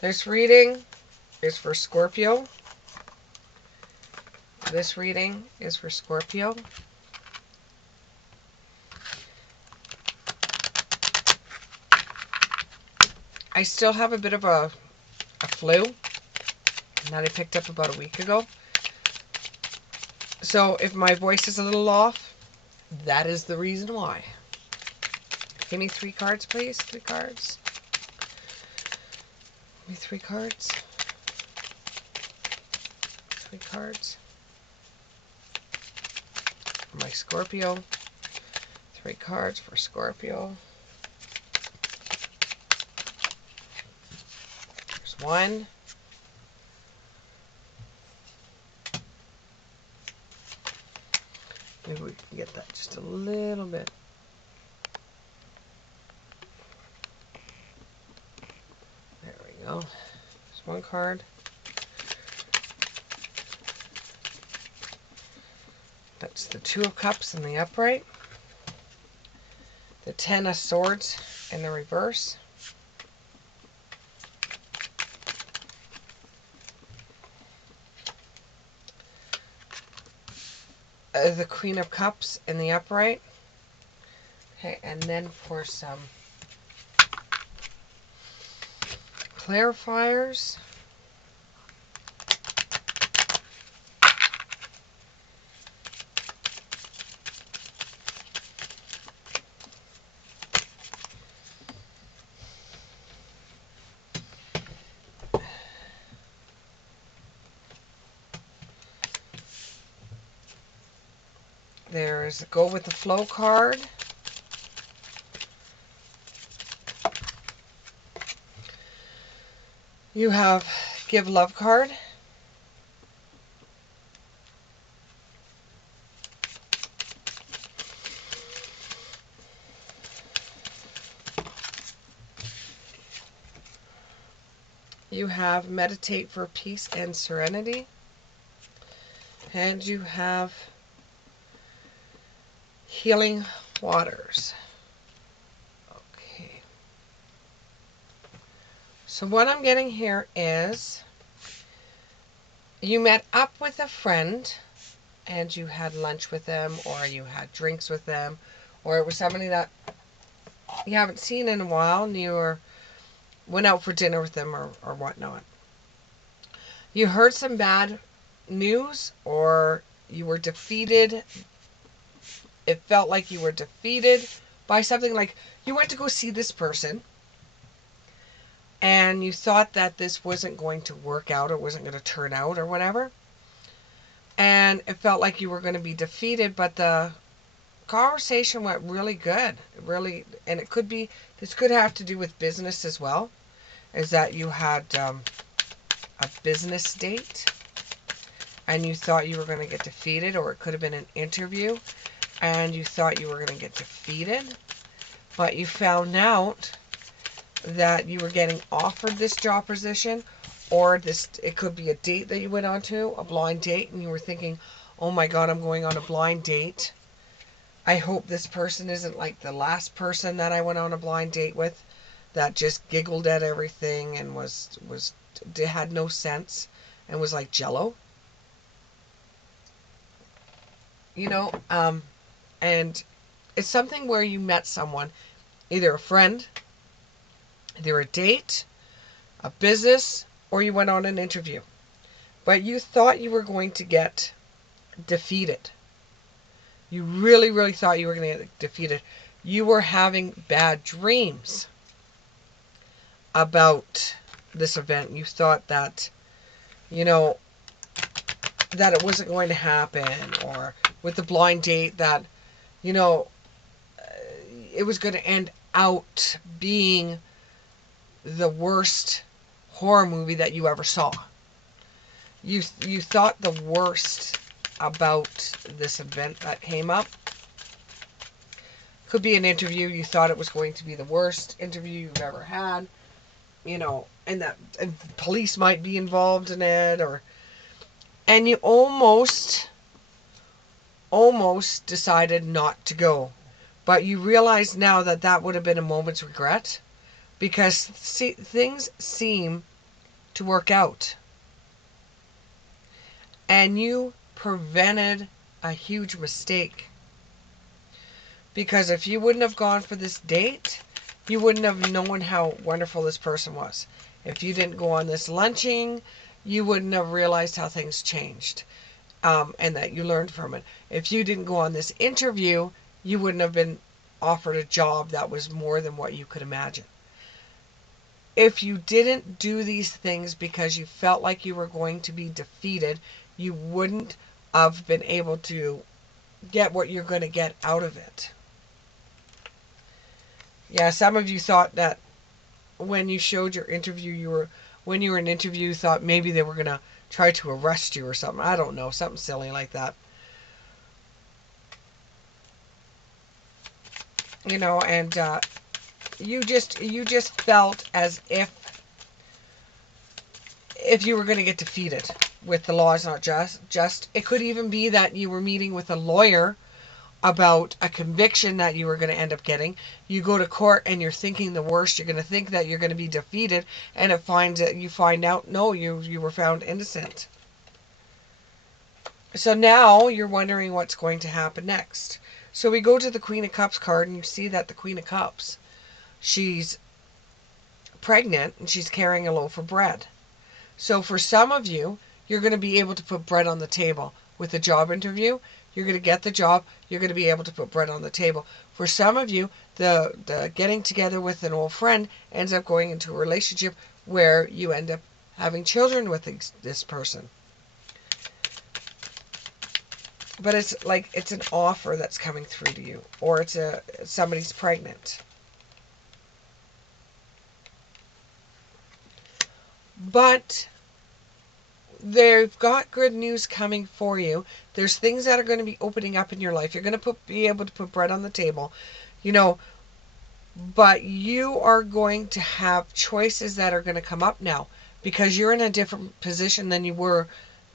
This reading is for Scorpio. This reading is for Scorpio. I still have a bit of a flu that I picked up about a week ago. So if my voice is a little off, that is the reason why. Give me 3 cards, please. 3 cards. Give me 3 cards. 3 cards. For my Scorpio. 3 cards for Scorpio. There's 1. Maybe we can get that just a little bit. There we go. There's 1 card. That's the 2 of Cups in the upright. The 10 of Swords in the reverse. The Queen of Cups in the upright. Okay, and then for some clarifiers. There's a Go with the Flow card. You have Give Love card. You have Meditate for Peace and Serenity. And you have Healing Waters. Okay. So what I'm getting here is you met up with a friend and you had lunch with them, or you had drinks with them, or it was somebody that you haven't seen in a while and you went out for dinner with them or whatnot. You heard some bad news, or you were defeated. It felt like you were defeated by something. Like you went to go see this person and you thought that this wasn't going to work out or wasn't going to turn out or whatever. And it felt like you were going to be defeated, but the conversation went really good. Really, and it could be, this could have to do with business as well, is that you had a business date and you thought you were going to get defeated, or it could have been an interview and you thought you were going to get defeated, but you found out that you were getting offered this job position, or this, it could be a date that you went on to, a blind date, and you were thinking, oh my God, I'm going on a blind date. I hope this person isn't like the last person that I went on a blind date with that just giggled at everything and had no sense and was like Jello. You know, and it's something where you met someone, either a friend, either a date, a business, or you went on an interview. But you thought you were going to get defeated. You really, really thought you were going to get defeated. You were having bad dreams about this event. You thought that, you know, that it wasn't going to happen, or with the blind date that, you know, it was going to end out being the worst horror movie that you ever saw. You thought the worst about this event that came up. Could be an interview. You thought it was going to be the worst interview you've ever had. You know, and that and the police might be involved in it, and you almost decided not to go. But you realize now that that would have been a moment's regret, because things seem to work out. And you prevented a huge mistake. Because if you wouldn't have gone for this date, you wouldn't have known how wonderful this person was. If you didn't go on this lunching, you wouldn't have realized how things changed, and that you learned from it. If you didn't go on this interview, you wouldn't have been offered a job that was more than what you could imagine. If you didn't do these things because you felt like you were going to be defeated, you wouldn't have been able to get what you're going to get out of it. Yeah, some of you thought that when you showed your interview, when you were in interview, you thought maybe they were going to try to arrest you or something. I don't know, something silly like that. You know, and you just felt as if you were going to get defeated with the law is not just. It could even be that you were meeting with a lawyer about a conviction that you were going to end up getting. You go to court and you're thinking the worst. You're going to think that you're going to be defeated, and you find out, no, you were found innocent. So now you're wondering what's going to happen next. So we go to the Queen of Cups card, and you see that the Queen of Cups, she's pregnant and she's carrying a loaf of bread. So for some of you, you're going to be able to put bread on the table with a job interview. You're going to get the job. You're going to be able to put bread on the table. For some of you, the getting together with an old friend ends up going into a relationship where you end up having children with this person. But it's like it's an offer that's coming through to you, or somebody's pregnant. But they've got good news coming for you. There's things that are going to be opening up in your life. You're going to be able to put bread on the table, you know, but you are going to have choices that are going to come up now because you're in a different position than you were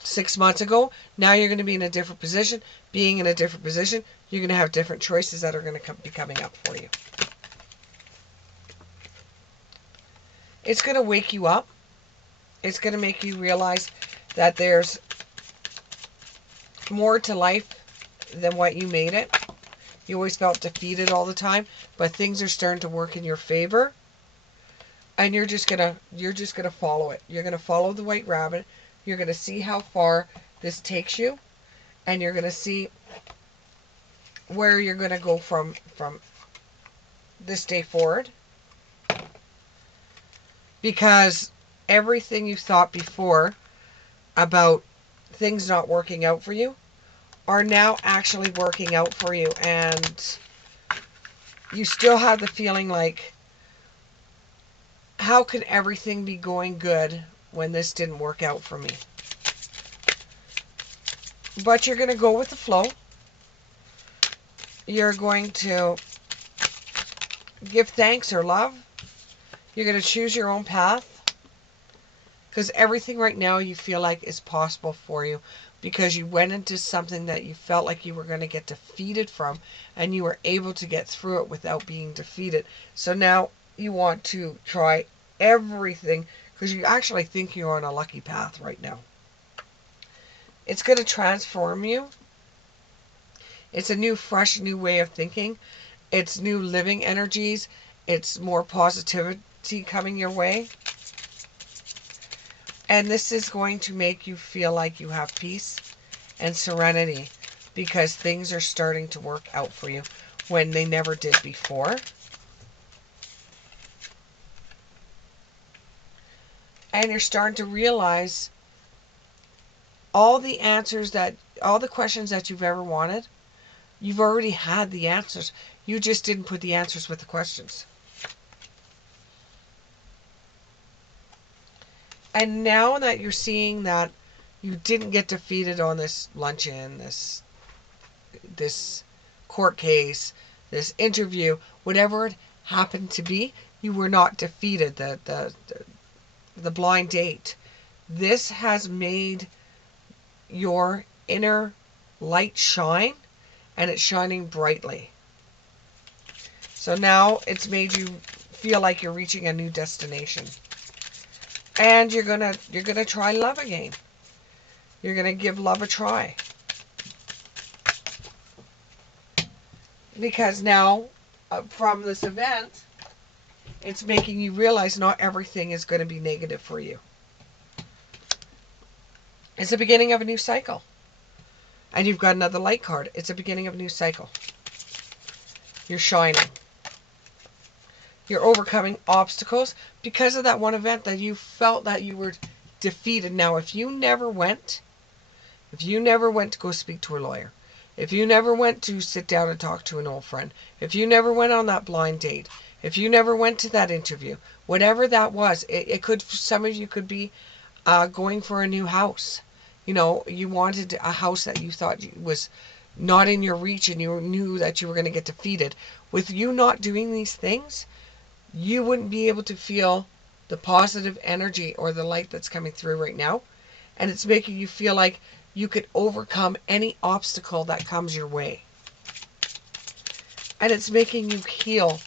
6 months ago. Now you're going to be in a different position. Being in a different position, you're going to have different choices that are going to be coming up for you. It's going to wake you up. It's going to make you realize that there's more to life than what you made it. You always felt defeated all the time, but things are starting to work in your favor. And you're just gonna follow it. You're gonna follow the white rabbit. You're gonna see how far this takes you, and you're gonna see where you're gonna go from this day forward. Because everything you thought before about things not working out for you are now actually working out for you, and you still have the feeling like, how can everything be going good when this didn't work out for me? But you're going to go with the flow. You're going to give thanks or love. You're going to choose your own path. Because everything right now you feel like is possible for you, because you went into something that you felt like you were going to get defeated from, and you were able to get through it without being defeated. So now you want to try everything, because you actually think you're on a lucky path right now. It's going to transform you. It's a new, fresh, new way of thinking. It's new living energies. It's more positivity coming your way. And this is going to make you feel like you have peace and serenity, because things are starting to work out for you when they never did before. And you're starting to realize all the questions that you've ever wanted, you've already had the answers. You just didn't put the answers with the questions. And now that you're seeing that you didn't get defeated on this luncheon, this court case, this interview, whatever it happened to be, you were not defeated. The blind date. This has made your inner light shine, and it's shining brightly. So now it's made you feel like you're reaching a new destination. And you're gonna try love again. You're gonna give love a try. Because now, from this event, it's making you realize not everything is going to be negative for you. It's the beginning of a new cycle. And you've got another light card. It's the beginning of a new cycle. You're shining. You're overcoming obstacles because of that one event that you felt that you were defeated. Now, if you never went to go speak to a lawyer, if you never went to sit down and talk to an old friend, if you never went on that blind date, if you never went to that interview, whatever that was, it could, some of you could be going for a new house. You know, you wanted a house that you thought was not in your reach and you knew that you were going to get defeated. With you not doing these things, you wouldn't be able to feel the positive energy or the light that's coming through right now. And it's making you feel like you could overcome any obstacle that comes your way. And it's making you heal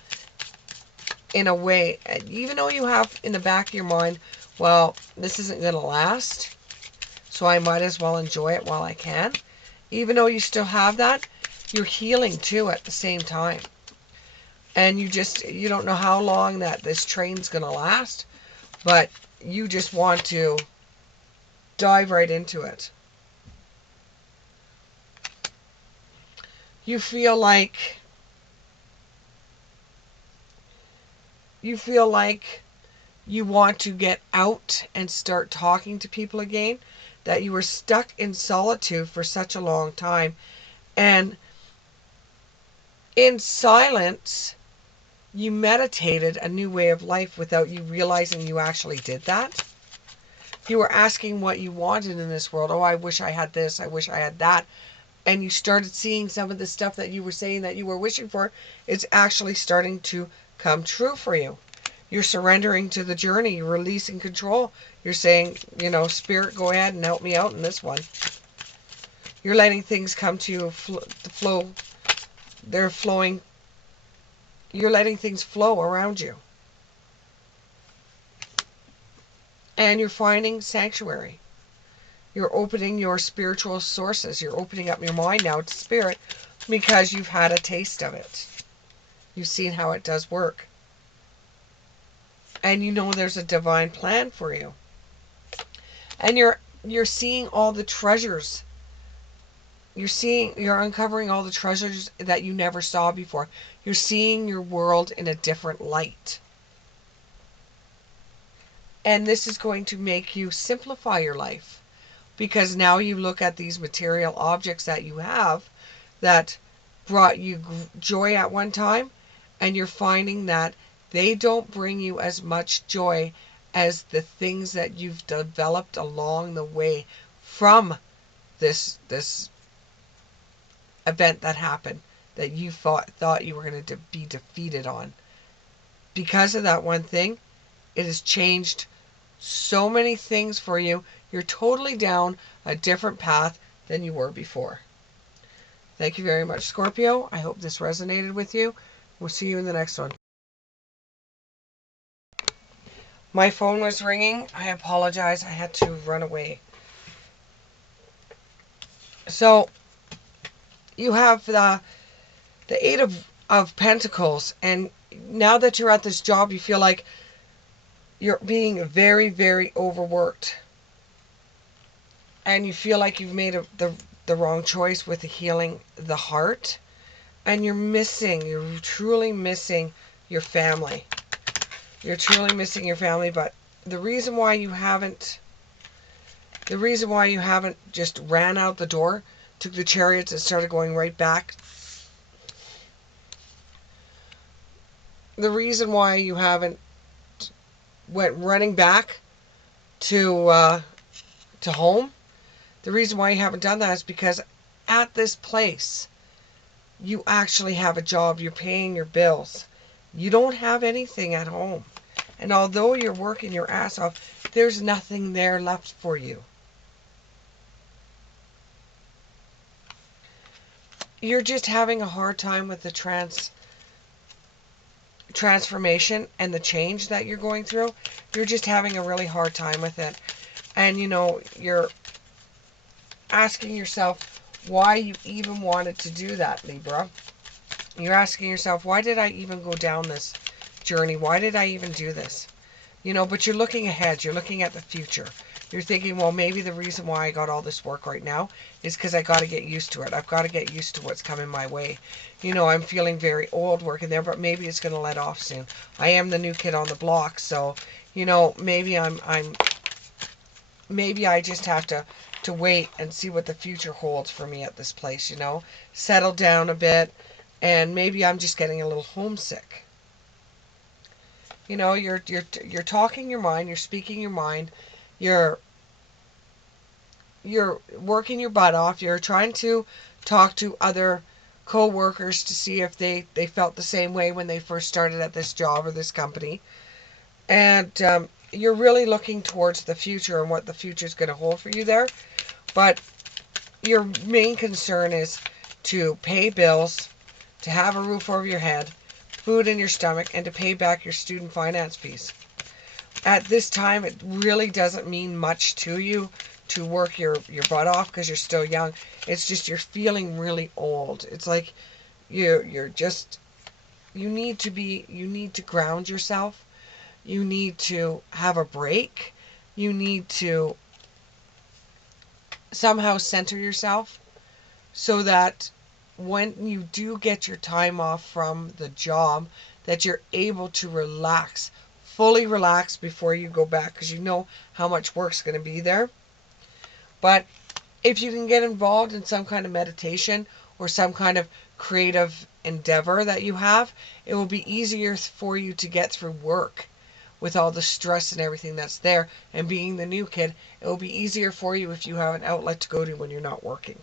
in a way, even though you have in the back of your mind, well, this isn't going to last, so I might as well enjoy it while I can. Even though you still have that, you're healing too at the same time. And you don't know how long that this train's going to last, but you just want to dive right into it. You feel like you want to get out and start talking to people again, that you were stuck in solitude for such a long time. And in silence, you meditated a new way of life without you realizing you actually did that. You were asking what you wanted in this world. Oh, I wish I had this. I wish I had that. And you started seeing some of the stuff that you were saying that you were wishing for. It's actually starting to come true for you. You're surrendering to the journey. You're releasing control. You're saying, Spirit, go ahead and help me out in this one. You're letting things come to you, the flow. They're flowing. You're letting things flow around you. And you're finding sanctuary. You're opening your spiritual sources. You're opening up your mind now to spirit because you've had a taste of it. You've seen how it does work. And you know there's a divine plan for you. And you're seeing all the treasures. You're uncovering all the treasures that you never saw before. You're seeing your world in a different light. And this is going to make you simplify your life. Because now you look at these material objects that you have that brought you joy at one time, and you're finding that they don't bring you as much joy as the things that you've developed along the way from this event that happened that you thought you were going to be defeated on. Because of that one thing, it has changed so many things for you. You're totally down a different path than you were before. Thank you very much, Scorpio. I hope this resonated with you. We'll see you in the next one. My phone was ringing. I apologize. I had to run away. So, you have the Eight of Pentacles. And now that you're at this job, you feel like you're being very, very overworked. And you feel like you've made the wrong choice with the healing the heart. And you're truly missing your family. You're truly missing your family, but the reason why you haven't just ran out the door, took the chariots and started going right back. The reason why you haven't went running back to home, the reason why you haven't done that is because at this place, you actually have a job. You're paying your bills. You don't have anything at home. And although you're working your ass off, there's nothing there left for you. You're just having a hard time with the transformation and the change that you're going through. You're just having a really hard time with it. And you're asking yourself why you even wanted to do that, Libra. You're asking yourself, why did I even go down this journey? Why did I even do this? But you're looking ahead. You're looking at the future. You're thinking, well, maybe the reason why I got all this work right now is because I got to get used to it. I've got to get used to what's coming my way. I'm feeling very old working there, but maybe it's going to let off soon. I am the new kid on the block, so, maybe maybe I just have to wait and see what the future holds for me at this place, settle down a bit, and maybe I'm just getting a little homesick. You're talking your mind, you're speaking your mind, you're working your butt off, you're trying to talk to other co-workers to see if they felt the same way when they first started at this job or this company. And you're really looking towards the future and what the future is going to hold for you there. But your main concern is to pay bills, to have a roof over your head, food in your stomach, and to pay back your student finance fees. At this time, it really doesn't mean much to you to work your butt off because you're still young. It's just you're feeling really old. It's like you need to ground yourself. You need to have a break. You need to somehow center yourself so that when you do get your time off from the job, that you're able to relax, fully relax before you go back, because you know how much work's going to be there. But if you can get involved in some kind of meditation or some kind of creative endeavor that you have, it will be easier for you to get through work with all the stress and everything that's there. And being the new kid, it will be easier for you if you have an outlet to go to when you're not working.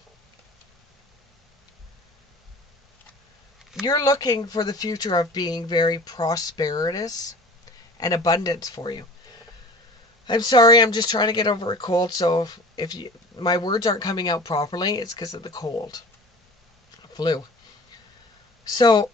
You're looking for the future of being very prosperous and abundance for you. I'm sorry, I'm just trying to get over a cold, so if my words aren't coming out properly, it's because of the cold. Flu. So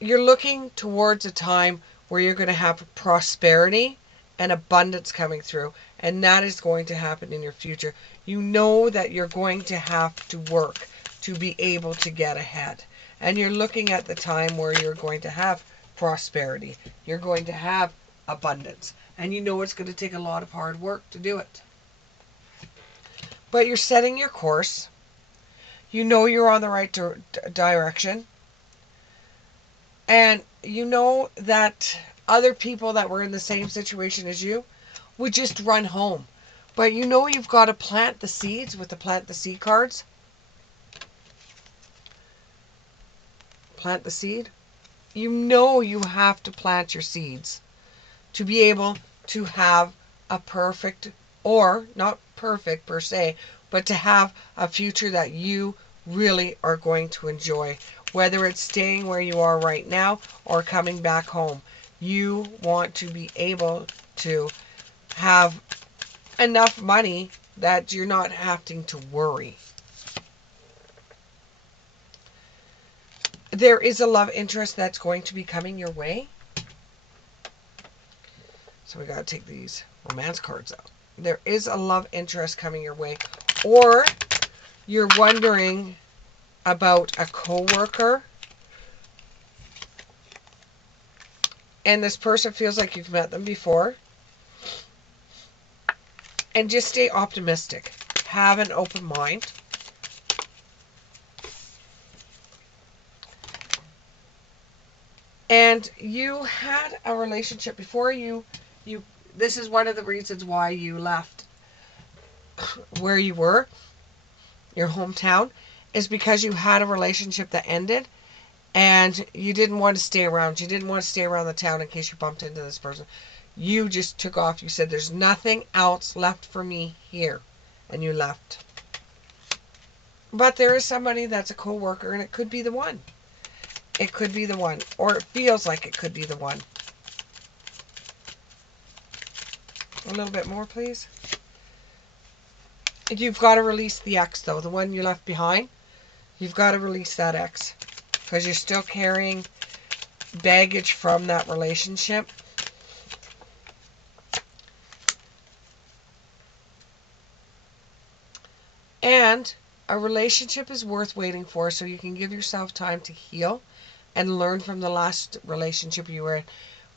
you're looking towards a time where you're going to have prosperity and abundance coming through, and that is going to happen in your future. You know that you're going to have to work to be able to get ahead. And you're looking at the time where you're going to have prosperity. You're going to have abundance. And you know it's going to take a lot of hard work to do it. But you're setting your course. You know you're on the right direction. And you know that other people that were in the same situation as you would just run home. But you know you've got to plant the seeds with the plant the seed cards. Plant the seed. You know you have to plant your seeds to be able to have a perfect, or not perfect per se, but to have a future that you really are going to enjoy. Whether it's staying where you are right now or coming back home, you want to be able to have enough money that you're not having to worry. There is a love interest that's going to be coming your way. So we got to take these romance cards out. There is a love interest coming your way. Or you're wondering about a coworker, and this person feels like you've met them before. And just stay optimistic. Have an open mind. And you had a relationship before you this is one of the reasons why you left where you were, your hometown, is because you had a relationship that ended and you didn't want to stay around. You didn't want to stay around the town in case you bumped into this person. You just took off. You said, there's nothing else left for me here. And you left. But there is somebody that's a co-worker, and it could be the one. It could be the one. Or it feels like it could be the one. A little bit more, please. You've got to release the ex, though. The one you left behind. You've got to release that ex. Because you're still carrying baggage from that relationship. And a relationship is worth waiting for, so you can give yourself time to heal and learn from the last relationship you were in.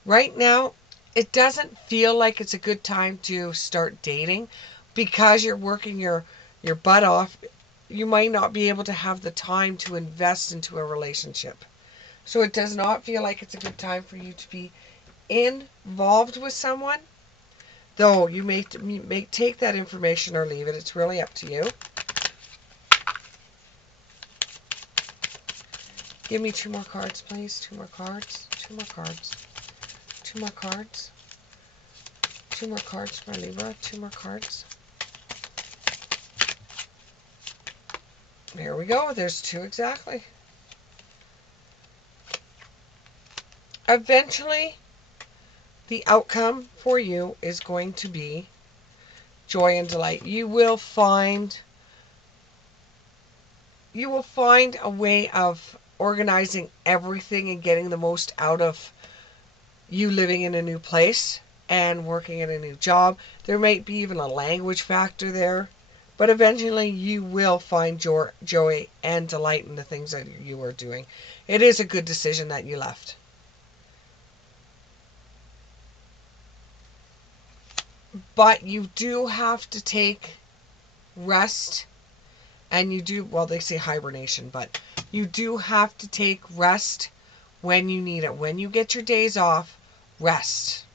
Right now, it doesn't feel like it's a good time to start dating because you're working your butt off. You might not be able to have the time to invest into a relationship. So it does not feel like it's a good time for you to be involved with someone. Though you may take that information or leave it. It's really up to you. Give me 2 more cards, please. 2 more cards. 2 more cards. 2 more cards. 2 more cards for Libra. 2 more cards. There we go. There's 2 exactly. Eventually, the outcome for you is going to be joy and delight. You will find a way of organizing everything and getting the most out of you living in a new place and working in a new job. There might be even a language factor there, but eventually you will find joy and delight in the things that you are doing. It is a good decision that you left. But you do have to take rest, and you do, well, they say hibernation, but you do have to take rest when you need it. When you get your days off, rest.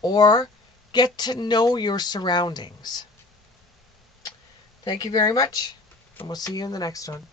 Or get to know your surroundings. Thank you very much, and we'll see you in the next one.